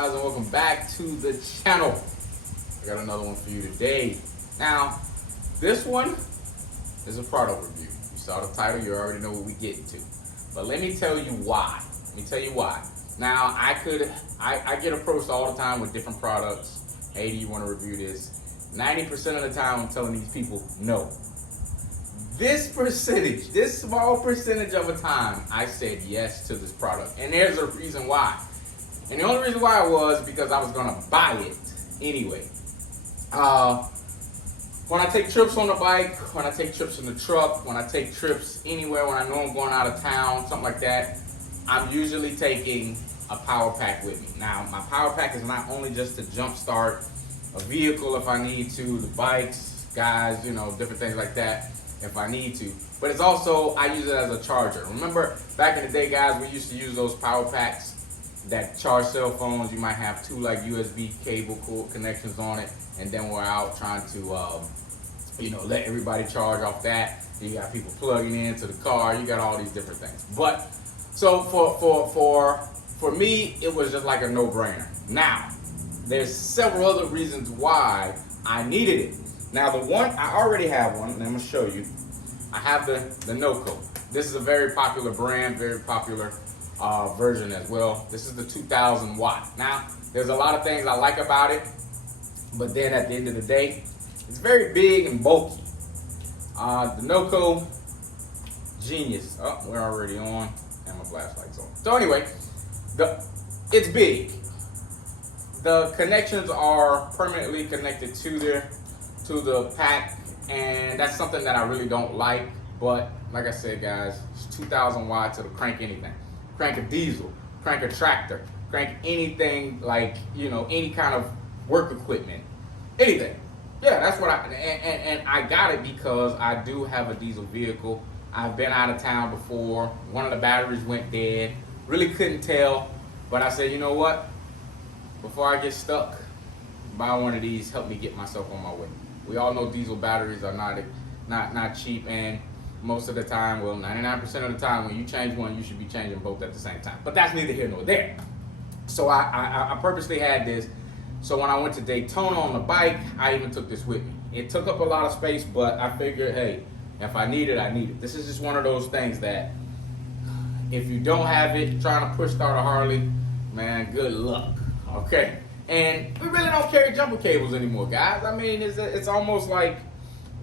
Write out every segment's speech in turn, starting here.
guys, and welcome back to the channel. I got another one for you today. Now, this one is a product review. You saw the title, you already know what we get into. But let me tell you why. Now, I get approached all the time with different products. Hey, do you want to review this? 90% of the time, I'm telling these people no. This small percentage of the time, I said yes to this product. And there's a reason why. And the only reason why was because I was going to buy it anyway. When I take trips on the bike, when I take trips in the truck, when I take trips anywhere, when I know I'm going out of town, something like that, I'm usually taking a power pack with me. Now, my power pack is not only just to jumpstart a vehicle if I need to, the bikes, guys, different things like that if I need to. But it's also, I use it as a charger. Remember, back in the day, guys, we used to use those power packs that charge cell phones. You might have two like USB cable cord connections on it, and then we're out trying to, let everybody charge off that. You got people plugging into the car. You got all these different things. But so for me, it was just like a no-brainer. Now, there's several other reasons why I needed it. Now, the one, I already have one, and I'm going to show you. I have the NOCO. This is a very popular brand, very popular version as well. This is the 2000 watt. Now, there's a lot of things I like about it, but then at the end of the day, it's very big and bulky. The NOCO, genius. Oh, we're already on, and my flashlight's on. So anyway, it's big. The connections are permanently connected to the pack, and that's something that I really don't like. But like I said, guys, it's 2000 watts. It'll crank anything. Crank a diesel, crank a tractor, crank anything like, any kind of work equipment, anything. Yeah, that's what and I got it because I do have a diesel vehicle. I've been out of town before. One of the batteries went dead. Really couldn't tell, but I said, you know what? Before I get stuck, buy one of these, help me get myself on my way. We all know diesel batteries are not cheap, and most of the time, well, 99% of the time, when you change one, you should be changing both at the same time. But that's neither here nor there. So I purposely had this. So when I went to Daytona on the bike, I even took this with me. It took up a lot of space, but I figured, hey, if I need it, I need it. This is just one of those things that if you don't have it, trying to push start a Harley, man, good luck. Okay? And we really don't carry jumper cables anymore, guys. I mean, it's almost like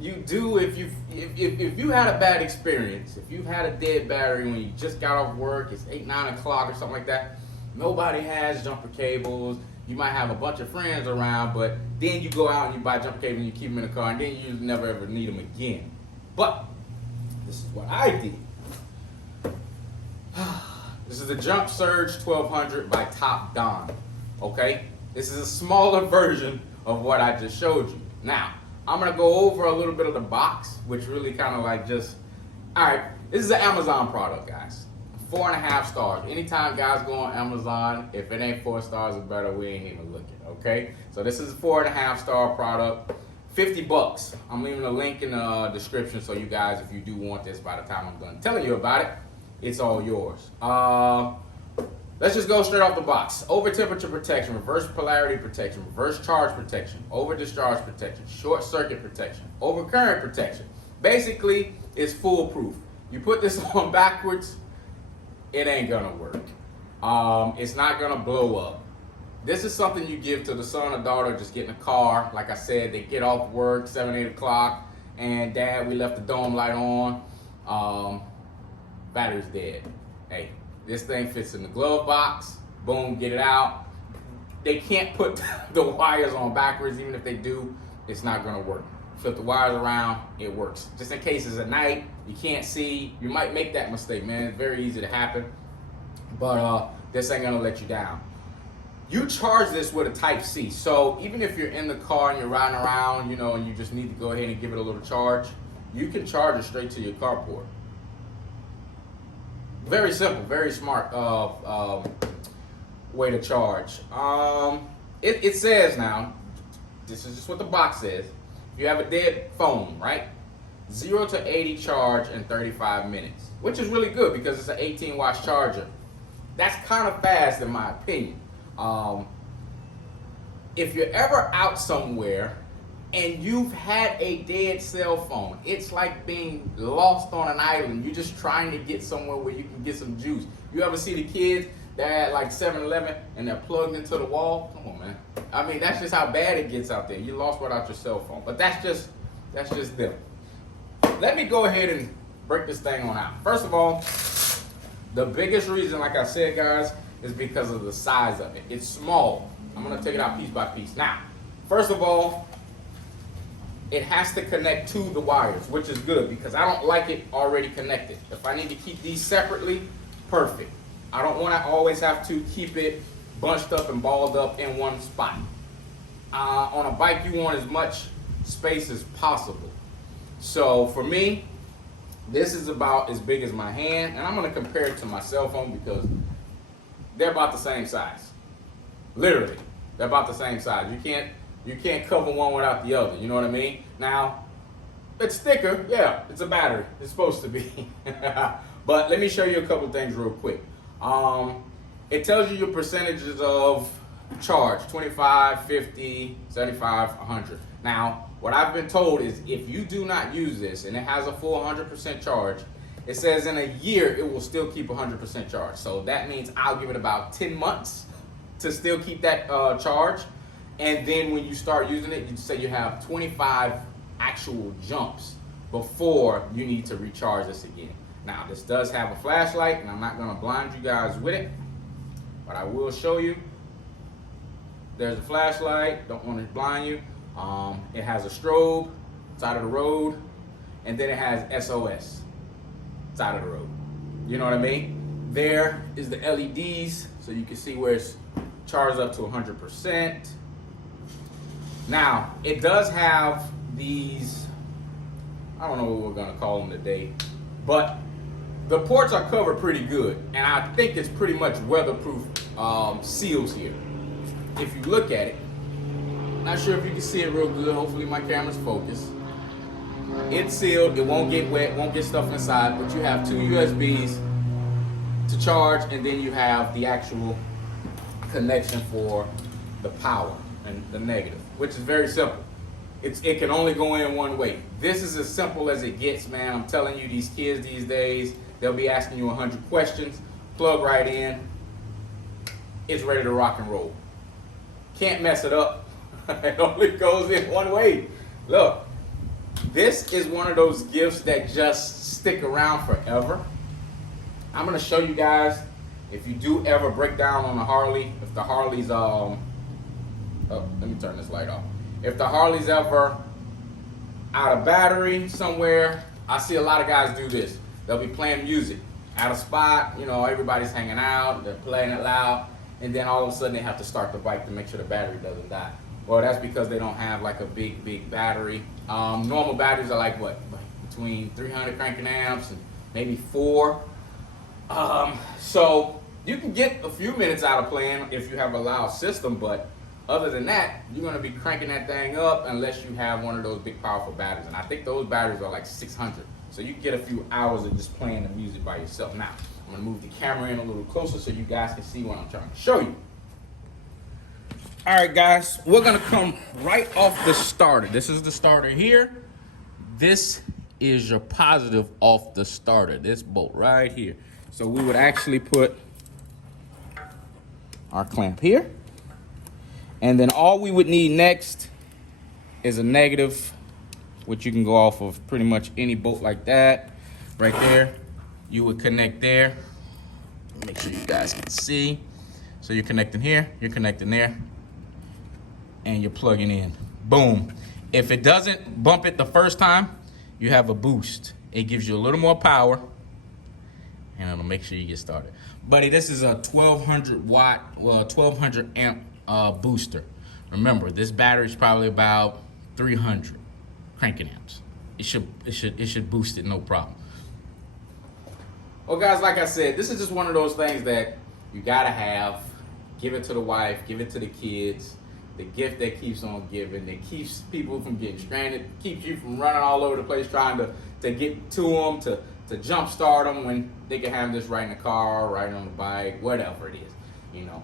you do if you had a bad experience, if you had a dead battery when you just got off work, it's 8, 9 o'clock or something like that, nobody has jumper cables. You might have a bunch of friends around, but then you go out and you buy jumper cables and you keep them in the car, and then you never ever need them again. But this is what I did. This is the Jump Surge 1200 by Top Don. Okay? This is a smaller version of what I just showed you. Now, I'm going to go over a little bit of the box, which really kind of like just, all right, this is an Amazon product, guys. 4.5 stars. Anytime guys go on Amazon, if it ain't 4 stars or better, we ain't even looking, okay? So this is a 4.5 star product, $50. I'm leaving a link in the description so you guys, if you do want this by the time I'm done telling you about it, it's all yours. Let's just go straight off the box. Over temperature protection, reverse polarity protection, reverse charge protection, over discharge protection, short circuit protection, over current protection. Basically, it's foolproof. You put this on backwards, it ain't gonna work. It's not gonna blow up. This is something you give to the son or daughter just getting a car. Like I said, they get off work 7, 8 o'clock, and Dad, we left the dome light on. Battery's dead. Hey. This thing fits in the glove box. Boom, get it out. They can't put the wires on backwards. Even if they do, it's not gonna work. Flip the wires around, it works. Just in case it's at night, you can't see, you might make that mistake, man. It's very easy to happen. But this ain't gonna let you down. You charge this with a Type-C. So even if you're in the car and you're riding around, and you just need to go ahead and give it a little charge, you can charge it straight to your carport. Very simple, very smart way to charge. It says now, this is just what the box says. If you have a dead phone, right? 0 to 80 charge in 35 minutes, which is really good because it's an 18 watt charger. That's kind of fast in my opinion. if you're ever out somewhere and you've had a dead cell phone, it's like being lost on an island. You're just trying to get somewhere where you can get some juice. You ever see the kids that at like 7-Eleven and they're plugged into the wall? Come on, man. I mean, that's just how bad it gets out there. You're lost without your cell phone. But that's just them. Let me go ahead and break this thing on out. First of all, the biggest reason, like I said, guys, is because of the size of it. It's small. I'm gonna take it out piece by piece. Now, first of all, it has to connect to the wires, which is good because I don't like it already connected. If I need to keep these separately, perfect. I don't want to always have to keep it bunched up and balled up in one spot. On a bike, you want as much space as possible. So for me, this is about as big as my hand, and I'm going to compare it to my cell phone because they're about the same size. Literally, they're about the same size. You can't cover one without the other. You know what I mean? Now, it's thicker. Yeah, it's a battery. It's supposed to be. But let me show you a couple things real quick. It tells you your percentages of charge: 25, 50, 75, 100. Now, what I've been told is if you do not use this and it has a full 100% charge, it says in a year it will still keep 100% charge. So that means I'll give it about 10 months to still keep that charge. And then when you start using it, you say you have 25 actual jumps before you need to recharge this again. Now, this does have a flashlight, and I'm not going to blind you guys with it, but I will show you. There's a flashlight. Don't want to blind you. It has a strobe, side of the road, and then it has SOS, side of the road. You know what I mean? There is the LEDs, so you can see where it's charged up to 100%. Now, it does have these, I don't know what we're gonna call them today, but the ports are covered pretty good, and I think it's pretty much weatherproof seals here. If you look at it, not sure if you can see it real good, hopefully my camera's focused. It's sealed, it won't get wet, won't get stuff inside, but you have two USBs to charge, and then you have the actual connection for the power and the negative, which is very simple. It can only go in one way. This is as simple as it gets, man. I'm telling you, these kids these days, they'll be asking you 100 questions, plug right in, it's ready to rock and roll. Can't mess it up. It only goes in one way. Look, this is one of those gifts that just stick around forever. I'm gonna show you guys, if you do ever break down on a Harley, if the Harley's, oh, let me turn this light off. If the Harley's ever out of battery somewhere, I see a lot of guys do this. They'll be playing music at a spot, you know, everybody's hanging out, they're playing it loud, and then all of a sudden they have to start the bike to make sure the battery doesn't die. Well, that's because they don't have like a big battery. Normal batteries are like what? Between 300 cranking amps and maybe 4. So you can get a few minutes out of playing if you have a loud system, but other than that, you're gonna be cranking that thing up unless you have one of those big powerful batteries. And I think those batteries are like 600. So you can get a few hours of just playing the music by yourself. Now, I'm gonna move the camera in a little closer so you guys can see what I'm trying to show you. All right, guys, we're gonna come right off the starter. This is the starter here. This is your positive off the starter, this bolt right here. So we would actually put our clamp here. And then all we would need next is a negative, which you can go off of pretty much any bolt like that. Right there, you would connect there. Make sure you guys can see. So you're connecting here, you're connecting there, and you're plugging in. Boom. If it doesn't bump it the first time, you have a boost. It gives you a little more power, and it'll make sure you get started. Buddy, this is a 1200 watt, well, 1200 amp booster. Remember, this battery is probably about 300 cranking amps. It should boost it, no problem. Well, guys, like I said, this is just one of those things that you gotta have. Give it to the wife, give it to the kids. The gift that keeps on giving, that keeps people from getting stranded, keeps you from running all over the place trying to get to them, to jumpstart them when they can have this right in the car, right on the bike, whatever it is, you know.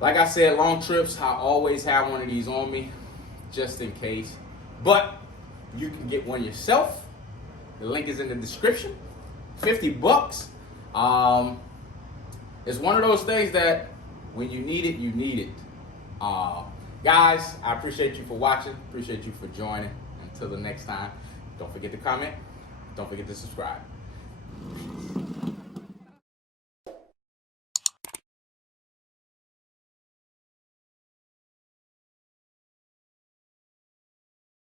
Like I said, long trips, I always have one of these on me, just in case. But you can get one yourself. The link is in the description. $50. It's one of those things that when you need it, you need it. Guys, I appreciate you for watching. Appreciate you for joining. Until the next time, don't forget to comment. Don't forget to subscribe.